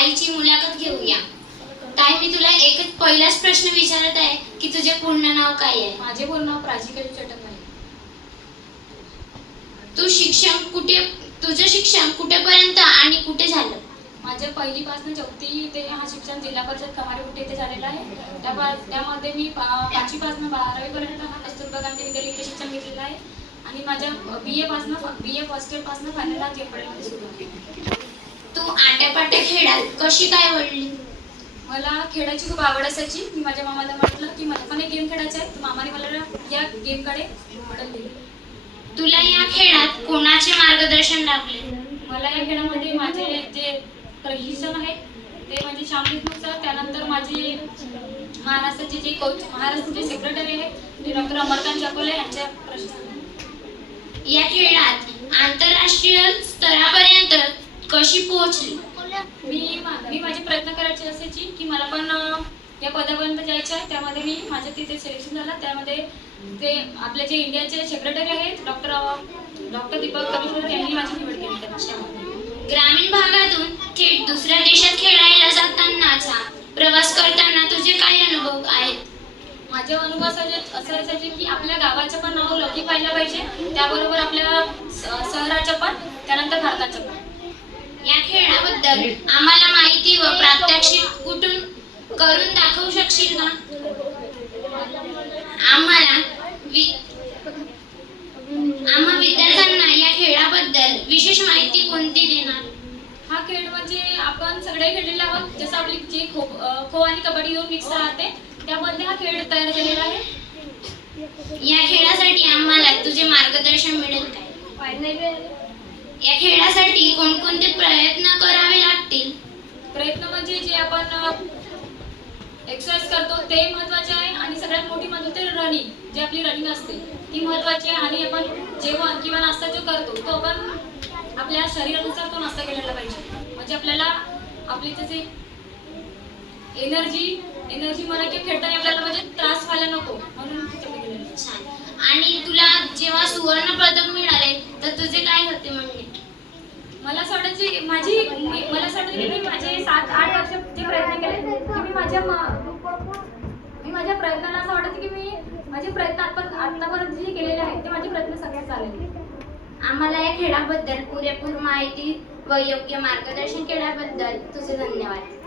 ताईची मुलाखत घेऊया. ताई, मी तुला एकच पहिलाच प्रश्न विचारत आहे की तुझे पूर्ण नाव काय आहे? माझे पूर्ण नाव प्राची चटक आहे. तुझं शिक्षण कुठेपर्यंत आणि कुठे झालं? माझे पहिलीपासून चौथी ते हा शिक्षण जिल्हा परिषद कमारेपुट्टी येथे झालेलं आहे. त्यामध्ये मी 5वी पासून 12वी पर्यंत हा कस्तुरबा गांधी विद्यालय इथे शिक्षण घेतलेलं आहे आणि माझ्या BA फर्स्ट इयर पासून फायनल हा जेपर्यंत सुरू आहे. तू आट्यापाट्या खेळात कशी काय वळली? मला खेळाची खूप आवड असायची. मी माझ्या मामाला म्हटलं की मला पण एक गेम खेळायचा आहे, तर मामाने मला या गेमकडे बदल दिले. तुला या खेळात कोणाचे मार्गदर्शन लाभले? मला या खेळामध्ये माझे जे प्रशिक्षण आहे ते म्हणजे श्यामदेशमुख सर, त्यानंतर माझे महाराष्ट्राचे जे कोच, महाराष्ट्राचे सेक्रेटरी आहेत ते डॉक्टर अमरकांत चाकोले यांच्या प्रशिक्षण. या खेळात आंतरराष्ट्रीय स्तरापर्यंत कशी पोहोचली? मी माझे प्रयत्न करायचे असायची की मला पण या पदापर्यंत जायचं आहे. त्यामध्ये माझं तिथे सिलेक्शन झालं. त्यामध्ये ते आपले जे इंडियाचे सेक्रेटरी आहेत डॉक्टर दीपक कमिशनर यांनी माझी निवड केली त्याच्यामध्ये. ग्रामीण भागातून थेट दुसऱ्या देशात खेळायला जातानाचा प्रवास करताना तुझे काय अनुभव आहेत? माझे अनुभव असं असायचे की आपल्या गावाचं पण नाव लौकिक व्हायला पाहिजे, त्याबरोबर आपल्या शहराचं पण, त्यानंतर भारताचं पण. या खेळाबद्दल आम्हाला माहिती व प्रात्यक्षिक कुठून करून दाखवू शकशील का? आम्हा विद्यार्थ्यांना या खेळाबद्दल विशेष माहिती कोणती देणार? हा खेळ म्हणजे आपण सगळे खेळलेले आहोत. जसं आपली जे खो आणि कबड्डी दोन मिक्स राहते, त्यामध्ये हा खेळ तयार केलेला आहे. या खेळासाठी आम्हाला तुझे मार्गदर्शन मिळेल काय? या खेळासाठी कोणकोणते प्रयत्न करावे लागतील? प्रयत्न म्हणजे जे आपण एक्सरसाइज करतो ते महत्त्वाचे आहे आणि सगळ्यात मोठी म्हणजे रनिंग, जी आपली रनिंग असते ती महत्त्वाची आहे. आणि आपण जेवण किंवा नाश्ता जो करतो तो आपण आपल्या शरीरानुसार तो नाश्ता केलेला पाहिजे, म्हणजे आपल्याला आपली त्याची एनर्जी मला की खेळताना आपल्याला म्हणजे त्रास व्हायला नको म्हणून छान. आणि तुला जेव्हा सुवर्ण पदक मिळाले तर तुझे काय होते? म्हणजे मला असं वाटायचे की मी माझे 7-8 वर्ष जे प्रयत्न केले की मी माझ्या प्रयत्नाला असं वाटतं की मी माझे प्रयत्न आतापर्यंत जे केलेले आहेत ते माझे प्रयत्न सगळ्यात झाले. आम्हाला या खेळाबद्दल पुरेपूर माहिती व योग्य मार्गदर्शन केल्याबद्दल तुझे धन्यवाद.